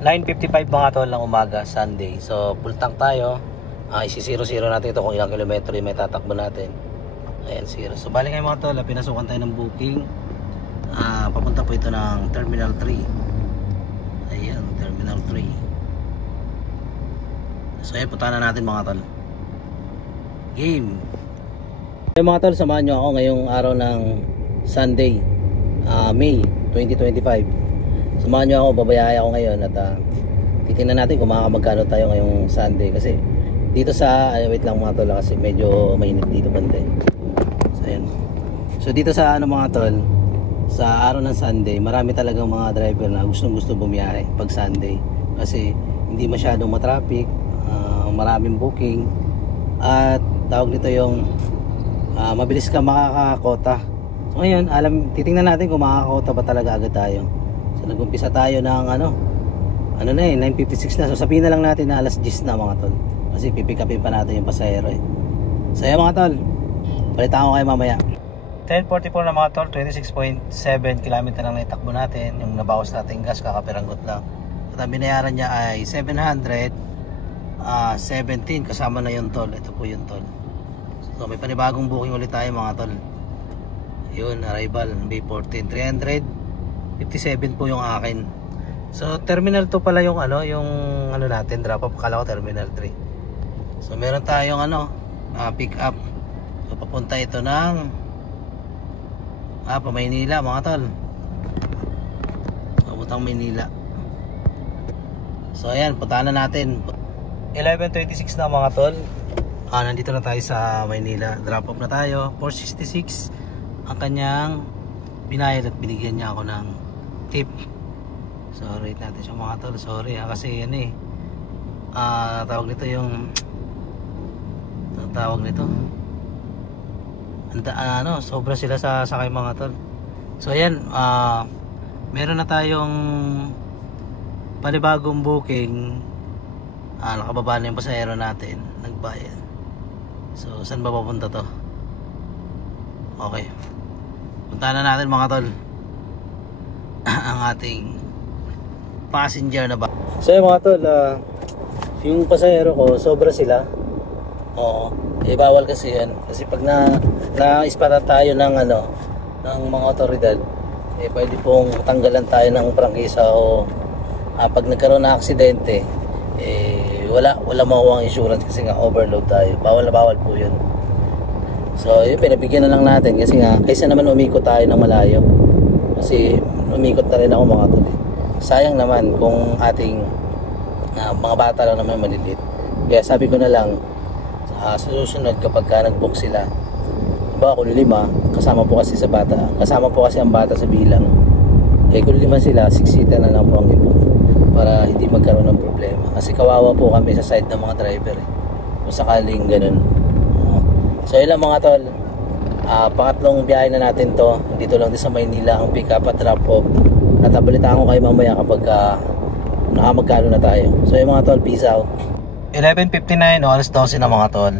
9:55 mga tol ng umaga, Sunday. So full tank tayo. Isi-0-0 natin ito kung ilang kilometro yung may tatakbo natin. Ayan, 0. So balik kayo mga tol, pinasukan tayo ng booking. Papunta po ito ng Terminal 3. Ayan, Terminal 3. So ayan, punta na natin mga tol. Game. Ayan mga tol, samahan nyo ako ngayong araw ng Sunday, May 2025. Samahan nyo ako, babayaya ako ngayon at titingnan natin kung makakapagkano tayo ngayong Sunday. Kasi dito sa, wait lang mga tol kasi medyo mainit dito bande. So ayan. So dito sa mga tol, sa araw ng Sunday, marami talagang mga driver na gustong-gusto bumiyahe pag Sunday. Kasi hindi masyadong matraffic, maraming booking. At tawag nito yung mabilis ka makakakota. So ngayon, titingnan natin kung makakakota ba talaga agad tayo. So nag-umpisa tayo ng ano na 9:56 na. So sabihin na lang natin na alas 10 na mga tol. Kasi pipikapin pa natin yung pasahero eh. So ayan mga tol, palitan ko kayo mamaya. 10:44 na mga tol, 26.7 km lang naitakbo natin. Yung nabawas natin gas, kakapiranggot lang. At ang binayaran niya ay 717 kasama na yung tol. Ito po yung tol. So may panibagong booking ulit tayo mga tol. Yun, arrival B14 357 po yung akin. So terminal 2 pala yung yung natin, drop off. Kala ko terminal 3. So meron tayong pick up. So papunta ito ng pa Maynila mga tol. Papuntang Maynila. So ayan, puntahan na natin. 11:26 na mga tol. Nandito na tayo sa Maynila. Drop off na tayo. 466 ang kanyang binayad at binigyan niya ako ng tip. So rate natin siya mga tol. Sorry kasi yan tawag nito yung tawag nito. Sobra sila sa sakay mga tol. So ayan, meron na tayong panibagong booking. Nakababa na yung pasahero natin, nagbayad. So saan ba papunta to? Okay, puntahan na natin mga tol ang ating passenger na ba. So yung mga tol, yung pasahero ko sobra sila. Oo, bawal kasi yan. Kasi pag na-ispatan tayo ng ng mga otoridad, pwede pong tanggalan tayo ng prangkisa o pag nagkaroon ng aksidente, wala makuha ang insurance kasi nga overload tayo. Bawal na bawal po yun. So yun, pinabigyan na lang natin kasi nga kaysa naman umikot tayo ng malayo. Kasi umikot na rin ako mga tol. Sayang naman kung ating mga bata lang naman maliliit. Kaya sabi ko na lang, sa susunod kapag nag-book sila, diba kung 5, kasama po kasi ang bata sa bilang, kung 5 sila, 6-seater na lang po ang ipo para hindi magkaroon ng problema. Kasi kawawa po kami sa side ng mga driver kung sakaling ganun. So yun lang mga tol, pangatlong biyahe na natin to. Dito lang din sa Maynila ang pick up at drop off. At balitaan ko kayo mamaya kapag nakamagkano na tayo. So yung mga tol, peace out. 11:59, alas 12 na mga tol.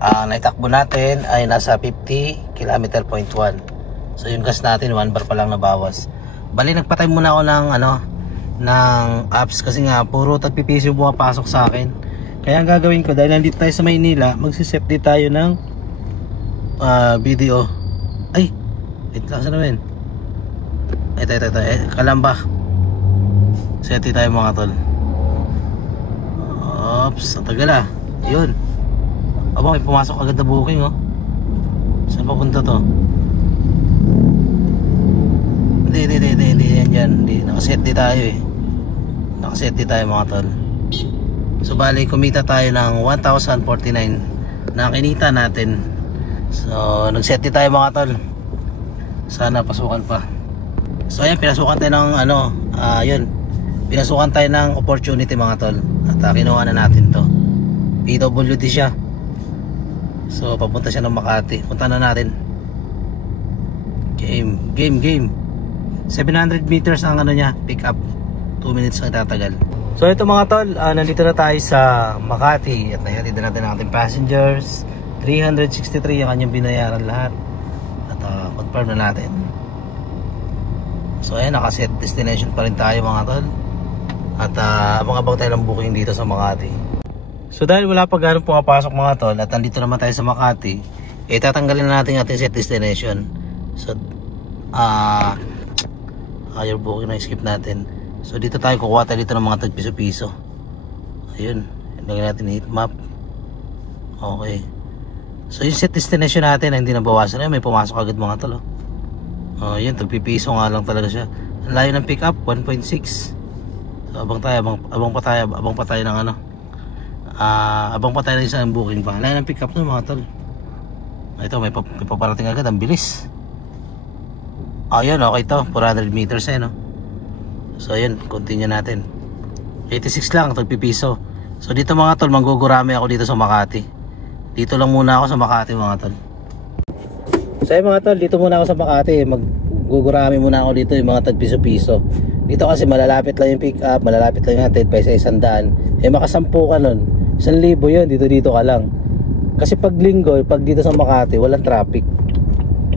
Naitakbo natin ay nasa 50 km/1. So yung gas natin 1 bar pa lang nabawas. Bali nagpatay muna ako ng apps kasi nga puro tagpipiso pumapasok sa akin. Kaya ang gagawin ko, dahil nandito tayo sa Maynila, magsiset din tayo ng video. Ay, wait lang, saan naman? Ito, Kalamba. Set tayo mga tol. Oops, ang tagal yun. Aba, may pumasok agad na booking Saan papunta to? Hindi yan dyan. Nakaset di tayo Nakaset di tayo mga tol. So bali kumita tayo ng 1,049 na kinita natin. So nagset di tayo mga tol. Sana pasukan pa. So ayan, pinasukan tayo ng yun. Pinasukan tayo ng opportunity mga tol. At kinuha na natin to. PWD siya. So papunta siya ng Makati. Punta na natin. Game 700 meters ang niya, pick up. 2 minutes ang tatagal. So ito mga tol, nandito na tayo sa Makati. At nahatid na natin ang ating passengers. 363 ang kanyang binayaran lahat. At confirm na natin. So ayan, nakaset destination pa rin tayo mga tol. At abang-abang tayo ng booking dito sa Makati. So dahil wala pa ganun pumapasok mga tol, at nandito naman tayo sa Makati, tatanggalin na natin ating set destination. So higher booking na skip natin. So dito tayo kukuha tayo dito ng mga tag-piso-piso. Ayun, lagyan natin heat map. Okay. So yung set destination natin hindi nabawasan na, may pumasok agad mga tol. Yun, tagpipiso nga lang talaga siya. Ang layo ng pick up 1.6. So abang pa tayo ng ano. Abang pa tayo ng isang booking pa. Layo ng pick up ng mga tol. Ito may paparating agad, ang bilis. Ayun, okay to, 400 meters no. So ayun, continue natin. 86 lang, tagpipiso. So dito mga tol, manggugurami ako dito sa Makati. Dito lang muna ako sa Makati mga tol. So ayun mga tol, dito muna ako sa Makati. Maggugurami muna ako dito yung mga tagpiso-piso. Dito kasi malalapit lang yung pick up, malalapit lang yung hatid, paisa 100. Makasampu ka nun, 1,000 yun, dito ka lang. Kasi pag linggo, pag dito sa Makati, walang traffic.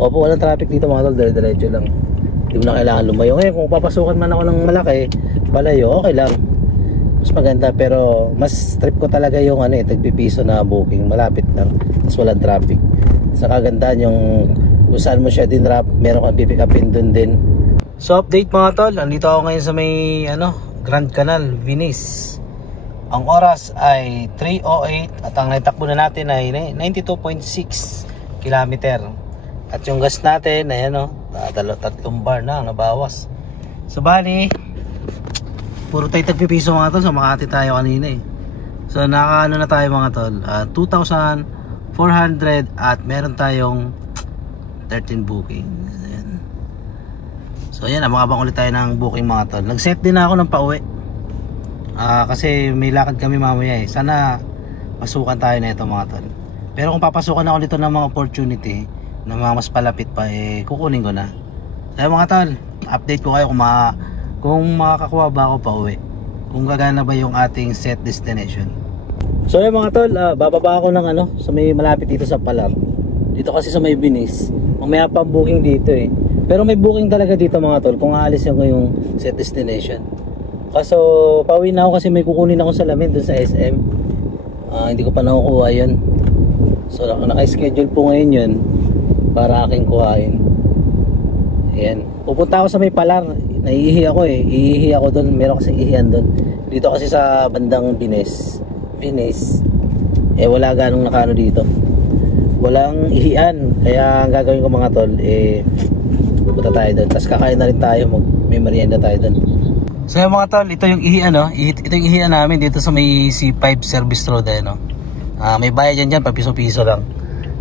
Opo, walang traffic dito mga tol, dire-diretso lang. Hindi mo na kailangan lumayo. Ngayon kung papasukan man ako ng malaki, palayo, okay lang. Mas maganda, pero mas trip ko talaga yung tagpipiso na booking, malapit lang, tapos walang traffic. Sa kagandahan yung kung saan mo siya din wrap, meron kang pipick upin dun din. So update mga tol, andito ako ngayon sa may Grand Canal, Venice. Ang oras ay 3:08 at ang naitakbo na natin ay 92.6 kilometer. At yung gas natin ay 3 bar na nabawas. So bali, puro tayo tagpipiso mga tol, sa Makati tayo kanina So nakaano na tayo mga tol, 2,400 at meron tayong 13 booking. So ayan, abang-abang ulit tayo ng booking mga tol. Nag-set din ako ng pauwi. Kasi may lakad kami mamaya Sana pasukan tayo na ito mga tol. Pero kung papasukan ako nito ng mga opportunity na mga mas palapit pa, kukunin ko na. Kaya mga tol, update ko kayo kung makakakuha ba ako pauwi, kung gagana ba yung ating set destination. So ayan mga tol, bababa ako ng sa may malapit dito sa Palar. Dito kasi sa may Venice. Mamaya pa booking dito Pero may booking talaga dito mga tol kung aalis yung set destination. Kaso pauwi na ako kasi may kukunin ako salamin dun sa SM. Hindi ko pa nakukuha yun. So naka-schedule po ngayon yun para aking kuhain. Ayan, pupunta ako sa may Palar. Naiihi ako iihi ako dun. Meron kasi ihihan dun. Dito kasi sa bandang Venice, wala ganong nakano dito, walang ihian. Kaya ang gagawin ko mga tol, punta tayo doon, tapos kakain na rin tayo, may merienda tayo doon. So yung mga tol, ito yung ihian ito yung ihian namin dito sa may C5 service road may bayad dyan papiso-piso lang.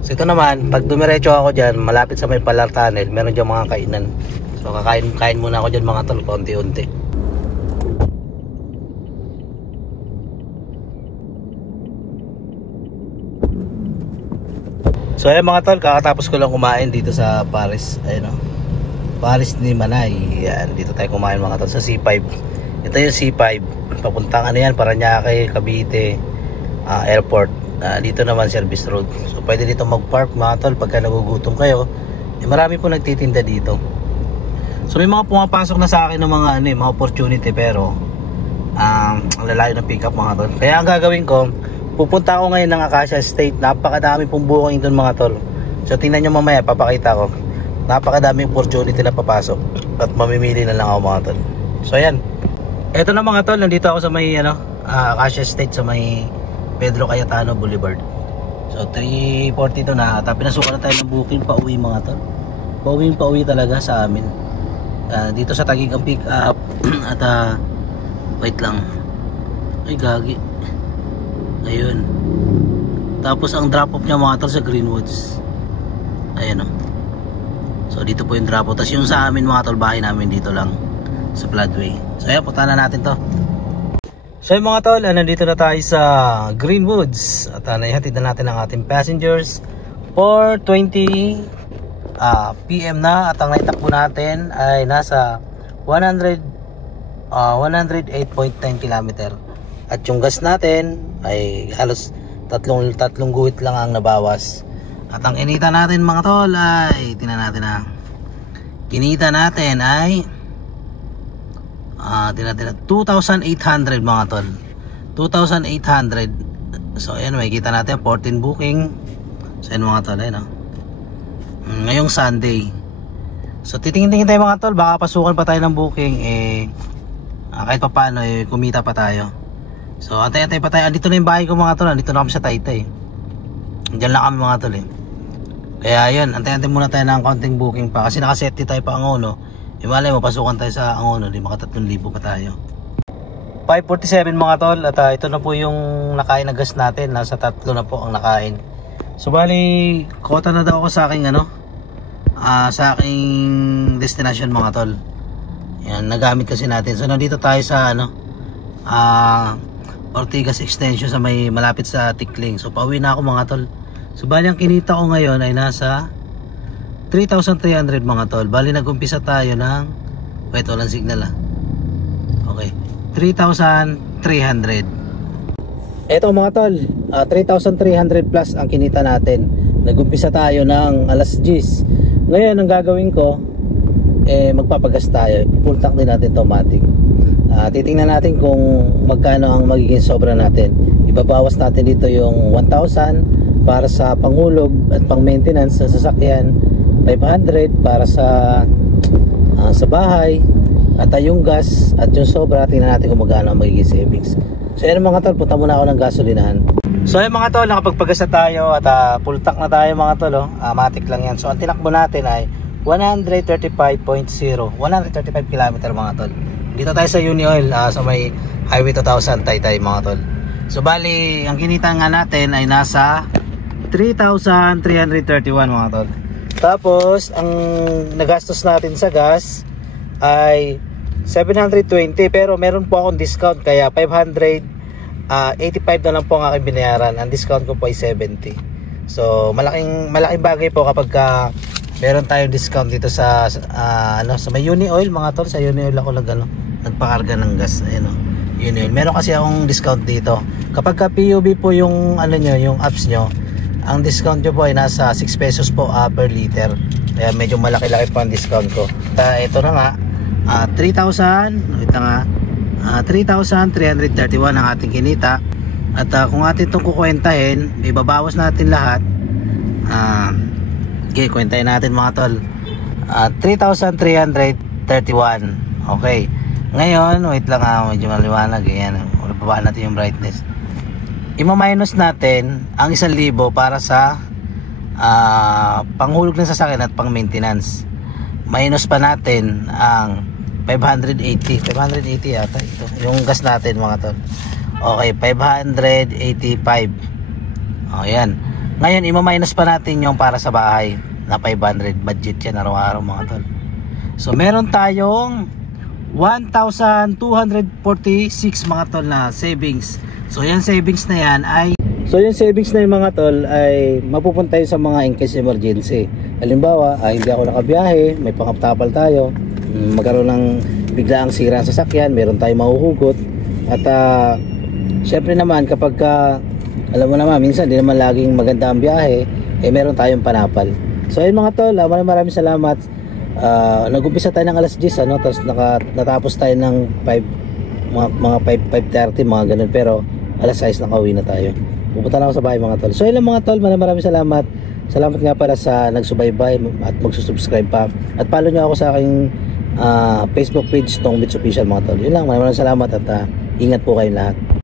So ito naman, pag dumiretso ako dyan, malapit sa may Palar Tunnel, meron dyan mga kainan. So kain muna ako dyan mga tol, konti-unti. So ayan mga tol, kakatapos ko lang kumain dito sa Paris. Paris ni Manay. Yan, dito tayo kumain mga tol sa C5. Ito yung C5, papuntang yan, Parañaque, Cavite Airport. Dito naman service road. So pwede dito mag-park mga tol pagka nagugutom kayo. Marami po nagtitinda dito. So may mga pumapasok na sa akin ng mga mga opportunity, pero ang lalayo ng pick up mga tol. Kaya ang gagawin ko, pupunta ako ngayon ng Acacia Estate. Napakadami pong booking doon mga tol. So tingnan nyo mamaya, papakita ko. Napakadaming opportunity na papasok. At mamimili na lang ako mga tol. So ayan, eto na mga tol, nandito ako sa may Acacia Estate, sa may Pedro Cayetano Boulevard. So 3:42 na. At pinasukan na tayo ng booking pa uwi mga tol. Pauwi talaga sa amin. Dito sa Taguig ang pick up. At wait lang. Ay gagi. Ayun. Tapos ang drop off niya mga tol sa Greenwoods. Ayan So dito po yung drop off. Tapos yung sa amin mga tol, bahay namin dito lang sa Floodway. So ayan, punta na natin to. So yung mga tol, nandito na tayo sa Greenwoods. At naihatid na natin ang ating passengers. 4:20 PM na. At ang naitakbo natin ay nasa 108.9 km. At yung gas natin ay halos tatlong guhit lang ang nabawas. At ang kinita natin mga tol ay, tingnan natin kinita natin ay tira 2,800 mga tol. 2,800. So ayan, makikita natin 14 booking. So ayan mga tol, ayan, ngayong Sunday. So titingin-tingin tayo mga tol, baka pasukan pa tayo ng booking, kahit pa paano kumita pa tayo. So antay-antay pa tayo. Andito na yung bahay ko mga tol, andito na kami sa Taytay. Diyan lang kami mga tol Kaya yun, antay-antay muna tayo ng konting booking pa, kasi nakaseti tayo pa Angono. Imalay mo, pasukan tayo sa Angono, di maka 3,000 pa tayo. 5:47 mga tol, at ito na po yung nakain na gas natin. Nasa 3 na po ang nakain. So bali, kota na daw ako sa aking sa aking destination mga tol. Yan, nagamit kasi natin. So nandito tayo sa Ortigas Extension, sa may malapit sa Tikling. So pauwi na ako mga tol. So bali ang kinita ko ngayon ay nasa 3,300 mga tol. Bali nag-umpisa tayo ng, wait, walang signal okay, 3,300. Eto mga tol, 3,300 plus ang kinita natin. Nag-umpisa tayo ng alas 10. Ngayon ang gagawin ko, magpapagas tayo. Full tank din natin automatic. Titingnan natin kung magkano ang magiging sobra natin. Ibabawas natin dito yung 1,000 para sa panghulog at pang maintenance sa sasakyan, 500 para sa bahay, at yung gas at yung sobra, tingnan natin kung magkano ang magiging savings. So yan mga tol, punta muna ako ng gasolinahan. So yan mga tol, nakapagpagas na tayo at full tank na tayo mga tol. Matic lang yan. So ang tinakbo natin ay 135.0, 135 km mga tol. Dito tayo sa Unioil, sa may Highway 2000 Taytay mga tol. So bali, ang kinita nga natin ay nasa 3,331 mga tol. Tapos ang nagastos natin sa gas ay 720, pero meron po akong discount, kaya 585 na lang po ang aking binayaran. Ang discount ko po ay 70. So malaking bagay po kapag meron tayong discount dito sa sa may Unioil mga tol. Sa Unioil ako nagpakarga ng gas. Unioil. Meron kasi akong discount dito. Kapag PUB po yung yung apps nyo, ang discount nyo po ay nasa 6 pesos po per liter. Kaya medyo malaki-laki po ang discount ko. Ito na nga, 3,331 ang ating kinita. At kung atin itong kukwentahin, ibabawas natin lahat. Okay, kwentahin natin mga tol. 3,331. Okay. Ngayon, wait lang medyo maliwanag. Ayan, babaan natin yung brightness. Ima-minus natin ang 1,000 para sa panghulog ng sasakyan at pang maintenance. Minus pa natin ang 580 yata ito, yung gas natin mga tol. Okay, 585. Ayan. Ngayon, ima-minus pa natin yung para sa bahay na 500. Budget yan araw-araw mga tol. So meron tayong 1,246 mga tol na savings. So yung savings na yan ay mga tol ay mapupunta yun sa mga in case emergency. Halimbawa, hindi ako nakabiyahe, may pangaptapal tayo, magkaroon ng biglaang sira ang sasakyan, meron tayong mahuhugot. At syempre naman kapag alam mo naman, minsan di naman laging maganda ang biyahe, meron tayong panapal. So ayun mga tol, maraming salamat. Nag-umpisa tayo ng alas 10 tapos natapos tayo ng 5:30 mga ganun, pero alas 6 nakauwi na tayo. Pupunta na ako sa bahay mga tol. So ayun mga tol, maraming salamat. Salamat nga pala sa nagsubaybay at magsusubscribe pa. At follow nyo ako sa aking Facebook page, Tong Bits Official mga tol. Yun lang, maraming salamat at ingat po kayong lahat.